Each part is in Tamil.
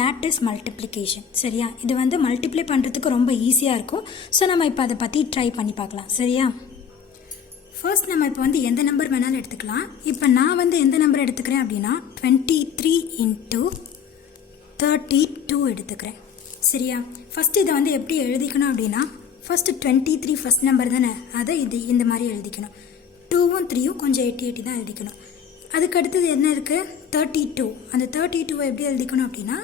lattice multiplication. சரியா, இது வந்து மல்டிப்ளை பண்ணுறதுக்கு ரொம்ப ஈஸியாக இருக்கும். ஸோ நம்ம இப்போ அதை பற்றி ட்ரை பண்ணி பார்க்கலாம். சரியா, ஃபர்ஸ்ட் நம்ம இப்போ வந்து எந்த நம்பர் வேணாலும் எடுத்துக்கலாம். இப்போ நான் வந்து எந்த நம்பர் எடுத்துக்கிறேன் அப்படின்னா 23 × 32 எடுத்துக்கிறேன். சரியா, ஃபஸ்ட்டு இதை வந்து எப்படி எழுதிக்கணும் அப்படின்னா, ஃபஸ்ட்டு 23 ஃபஸ்ட் நம்பர் தானே, அதை இந்த மாதிரி எழுதிக்கணும். 2ம் 3ம் கொஞ்சம் 80 தான் எழுதிக்கணும். அதுக்கு அடுத்தது என்ன இருக்குது, 32. அந்த 32 எப்படி எழுதிக்கணும் அப்படின்னா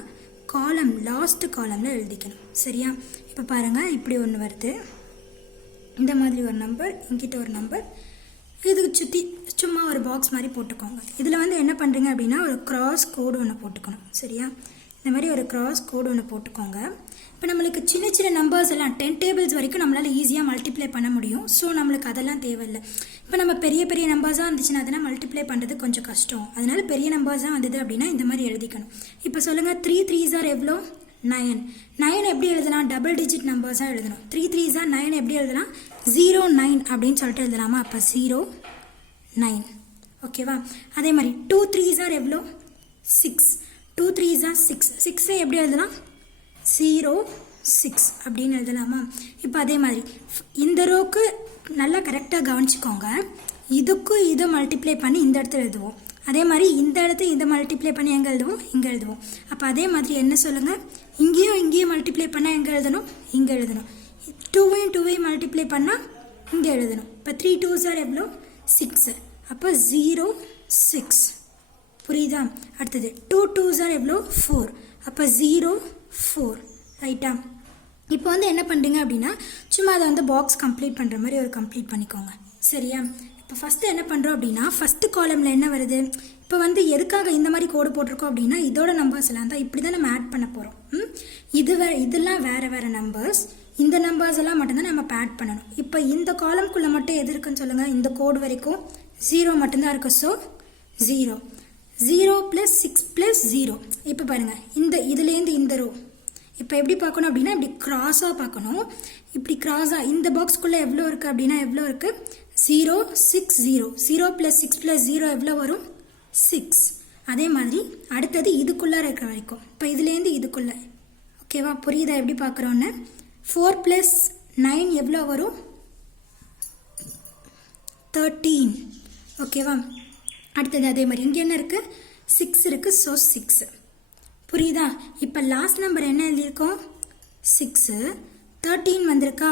காலம், லாஸ்ட் காலமில் எழுதிக்கணும். சரியா, இப்போ பாருங்கள், இப்படி ஒன்று வருது, இந்த மாதிரி ஒரு நம்பர், இங்கிட்ட ஒரு நம்பர், இதுக்கு சுற்றி சும்மா ஒரு பாக்ஸ் மாதிரி போட்டுக்கோங்க. இதில் வந்து என்ன பண்ணுறீங்க அப்படின்னா ஒரு கிராஸ் கோடு ஒன்று போட்டுக்கணும். சரியா, இந்த மாதிரி ஒரு கிராஸ் கோடு ஒன்று போட்டுக்கோங்க. இப்போ நம்மளுக்கு சின்ன சின்ன நம்பர்ஸ் எல்லாம் 10 டேபிள்ஸ் வரைக்கும் நம்மளால் ஈஸியாக மல்டிப்ளை பண்ண முடியும். ஸோ நம்மளுக்கு அதெல்லாம் தேவையில்லை. இப்போ நம்ம பெரிய பெரிய நம்பர்ஸாக இருந்துச்சுன்னா அதெல்லாம் மல்டிப்ளை பண்ணுறது கொஞ்சம் கஷ்டம். அதனால பெரிய நம்பர்ஸாக வந்தது அப்படின்னா இந்த மாதிரி எழுதிக்கணும். இப்போ சொல்லுங்கள், 3 3s எவ்வளோ, 9. 9 எப்படி எழுதலாம், டபுள் டிஜிட் நம்பர்ஸாக எழுதணும். 3 3s 9 எப்படி எழுதலாம், 0 9 அப்படின்னு சொல்லிட்டு எழுதலாமா. அப்போ 0 9. ஓகேவா, அதே மாதிரி 2 3s எவ்வளோ, 6. 2 3s 6. 6 எப்படி எழுதலாம், 0 6 அப்படின்னு எழுதலாமா. இப்போ அதே மாதிரி இந்த ரோக்கு நல்லா கரெக்டாக கவனிச்சுக்கோங்க. இதுக்கும் இதை மல்டிப்ளை பண்ணி இந்த இடத்துல எழுதுவோம். அதே மாதிரி இந்த இடத்த இதை மல்டிப்ளை பண்ணி எங்கே எழுதுவோம், இங்கே எழுதுவோம். அப்போ அதே மாதிரி என்ன சொல்லுங்கள், இங்கேயும் மல்டிப்ளை பண்ணால் எங்கே எழுதணும், இங்கே எழுதணும். 2வையும் மல்டிப்ளை பண்ணால் இங்கே எழுதணும். இப்போ 3 2s எவ்வளோ, 6. அப்போ 0 6. புரியுதா. அடுத்தது 2 2s எவ்வளோ, 4. அப்போ 0 4. ரைட்டா. இப்போ வந்து என்ன பண்ணுறீங்க அப்படின்னா சும்மா அதை வந்து பாக்ஸ் கம்ப்ளீட் பண்ணுற மாதிரி ஒரு கம்ப்ளீட் பண்ணிக்கோங்க. சரியா, இப்போ ஃபஸ்ட்டு என்ன பண்ணுறோம் அப்படின்னா ஃபஸ்ட்டு காலமில் என்ன வருது, இப்போ வந்து எதுக்காக இந்த மாதிரி கோடு போட்டிருக்கோம் அப்படின்னா இதோட நம்பர்ஸ் எல்லாம் தான் இப்படி தான் நம்ம ஆட் பண்ண போகிறோம். இதெல்லாம் வேறு நம்பர்ஸ், இந்த நம்பர்ஸ் எல்லாம் மட்டும்தான் நம்ம ஆட் பண்ணணும். இப்போ இந்த காலம்குள்ளே மட்டும் எது இருக்குன்னு சொல்லுங்கள், இந்த கோடு வரைக்கும் 0 மட்டும்தான் இருக்குது. ஸோ 0 0 + 6 + 0. இப்போ பாருங்கள், இதுலேருந்து இந்த ரோ இப்போ எப்படி பார்க்கணும் அப்படின்னா இப்படி கிராஸாக பார்க்கணும். இப்படி கிராஸாக இந்த பாக்ஸ்க்குள்ளே எவ்வளோ இருக்குது அப்படின்னா எவ்வளோ இருக்குது, 0 6 0. 0 + 6 + 0 எவ்வளோ வரும், 6. அதே மாதிரி அடுத்தது இதுக்குள்ளே இருக்கிற வரைக்கும், இப்போ இதுலேருந்து இதுக்குள்ளே. ஓகேவா, புரியுதா எப்படி பார்க்குறோன்னு. 4 + 9 எவ்வளோ வரும், 13. ஓகேவா, அடுத்தது அதே மாதிரி இங்கே என்ன இருக்குது, 6 இருக்குது. ஸோ 6. புரியுதா. இப்போ லாஸ்ட் நம்பர் என்ன எழுதியிருக்கோம், 6. 13 வந்திருக்கா.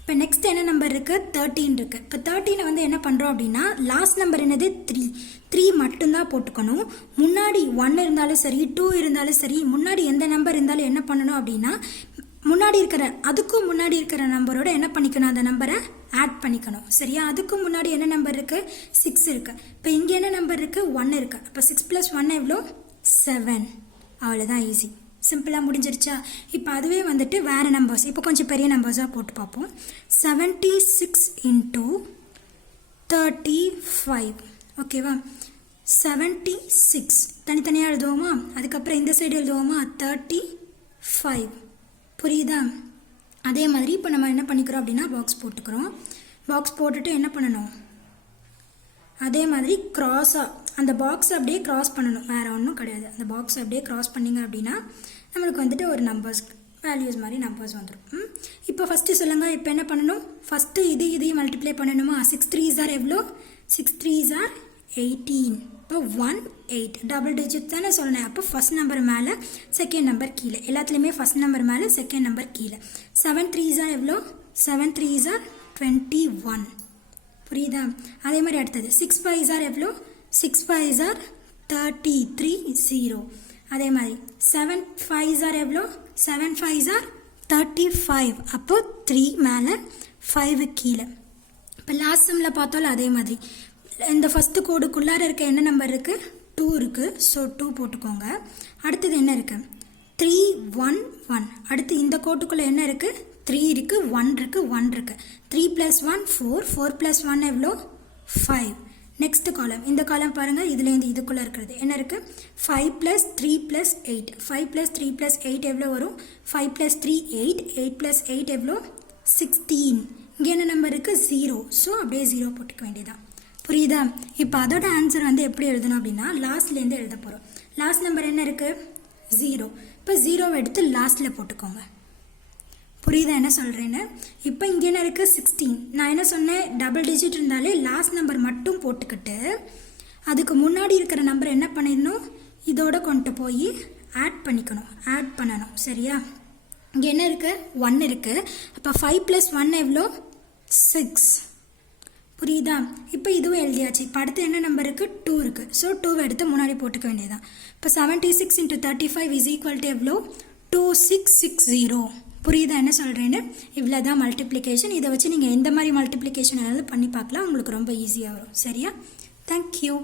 இப்போ நெக்ஸ்ட் என்ன நம்பர் இருக்குது, 13 இருக்குது. இப்போ 13 வந்து என்ன பண்ணுறோம் அப்படின்னா லாஸ்ட் நம்பர் என்னது, 3 மட்டும்தான் போட்டுக்கணும். முன்னாடி 1 இருந்தாலும் சரி, 2 இருந்தாலும் சரி, முன்னாடி எந்த நம்பர் இருந்தாலும் என்ன பண்ணணும் அப்படின்னா அதுக்கும் முன்னாடி இருக்கிற நம்பரோட என்ன பண்ணிக்கணும், அந்த நம்பரை ஆட் பண்ணிக்கணும். சரியா, அதுக்கும் முன்னாடி என்ன நம்பர் இருக்குது, 6 இருக்குது. இப்போ இங்கே என்ன நம்பர் இருக்குது, 1 இருக்குது. அப்போ 6 + 1 எவ்வளோ, 7. அவ்வளோதான், ஈஸி, சிம்பிளாக முடிஞ்சிருச்சா. இப்போ அதுவே வந்துட்டு வேறு நம்பர்ஸ், இப்போ கொஞ்சம் பெரிய நம்பர்ஸாக போட்டு பார்ப்போம். 76 × 35. ஓகேவா, 76 தனித்தனியாக எழுதுவோமா, அதுக்கப்புறம் இந்த சைடு எழுதுவோமா, 35. புரியுதா. அதே மாதிரி இப்போ நம்ம என்ன பண்ணிக்கிறோம் அப்படின்னா பாக்ஸ் போட்டுக்கிறோம். பாக்ஸ் போட்டுட்டு என்ன பண்ணணும், அதே மாதிரி க்ராஸாக அந்த பாக்ஸ் அப்படியே க்ராஸ் பண்ணணும், வேறு ஒன்றும் கிடையாது. அந்த பாக்ஸ் அப்படியே க்ராஸ் பண்ணிங்க அப்படின்னா நம்மளுக்கு வந்துட்டு ஒரு நம்பர்ஸ் வேல்யூஸ் மாதிரி நம்பர்ஸ் வந்துடும். இப்போ ஃபஸ்ட்டு சொல்லுங்கள், இப்போ என்ன பண்ணணும், ஃபஸ்ட்டு இதையும் மல்டிப்ளை பண்ணணுமா. 6 3s எவ்வளோ, 6 3s 18. இப்போ 1 8 டபுள் டிஜிட் தானே சொன்னேன். அப்போ ஃபஸ்ட் நம்பர் மேலே செகண்ட் நம்பர் கீழே, எல்லாத்துலேயுமே ஃபஸ்ட் நம்பர் மேலே செகண்ட் நம்பர் கீழே. 7 3s எவ்வளோ, 7 3s 21. புரியுதா. அதே மாதிரி அடுத்தது 6 5s எவ்வளோ, 6 5s 33 0. அதே மாதிரி 7 5s எவ்வளோ, 7 5s 35. அப்போ 3 மேலே 5 கீழே. இப்போ லாஸ்ட் சம்மில் பார்த்தாலும் அதே மாதிரி இந்த ஃபஸ்ட்டு கோடுக்குள்ளார இருக்க என்ன நம்பர் இருக்குது, 2 இருக்குது. ஸோ 2 போட்டுக்கோங்க. அடுத்தது என்ன இருக்குது, 3 1 1. அடுத்து இந்த கோட்டுக்குள்ளே என்ன இருக்குது, 3 இருக்குது, 1 இருக்குது, 1 இருக்குது. 3 + 1 4. 4 + 1 எவ்வளோ, 5. நெக்ஸ்ட் காலம், இந்த காலம் பாருங்கள், இதுலேருந்து இதுக்குள்ளே இருக்கிறது என்ன இருக்குது, 5 + 3 + 8. 5 + 3 + 8 எவ்வளோ வரும், 5 + 3 8. 8 + 8 எவ்வளோ, 16. இங்கே என்ன நம்பர் இருக்குது, 0. ஸோ அப்படியே 0 போட்டுக்க வேண்டியதான். புரியுதா? இப்போ அதோட ஆன்சர் வந்து எப்படி எழுதணும் அப்படின்னா லாஸ்ட்லேருந்து எழுத போகிறோம். லாஸ்ட் நம்பர் என்ன இருக்குது? 0. இப்போ 0 எடுத்து லாஸ்ட்டில் போட்டுக்கோங்க. புரியுதா என்ன சொல்கிறேன்னு? இப்போ இங்கே என்ன இருக்குது? 16. நான் என்ன சொன்னேன்? டபுள் டிஜிட் இருந்தாலே லாஸ்ட் நம்பர் மட்டும் போட்டுக்கிட்டு அதுக்கு முன்னாடி இருக்கிற நம்பர் என்ன பண்ணிடணும்? இதோட கொண்டு போய் ஆட் பண்ணணும். சரியா? இங்கே என்ன இருக்குது? 1 இருக்குது. அப்போ 5 + 1 எவ்வளோ? 6. புரியுதா? இப்போ இதுவும் எழுதியாச்சு. இப்போ அடுத்து என்ன நம்பர் இருக்குது? 2 இருக்குது. ஸோ 2 எடுத்து முன்னாடி போட்டுக்க வேண்டியதான். இப்போ 76 × 35 = எவ்வளோ? 2660. புரியுதா என்ன சொல்கிறேன்னு? இவ்வளோ தான் மல்டிப்ளிகேஷன். இதை வச்சு நீங்கள் எந்த மாதிரி மல்டிப்ளிகேஷன் பண்ணி பார்க்கலாம். உங்களுக்கு ரொம்ப ஈஸியாக வரும். சரியா? தேங்க்யூ.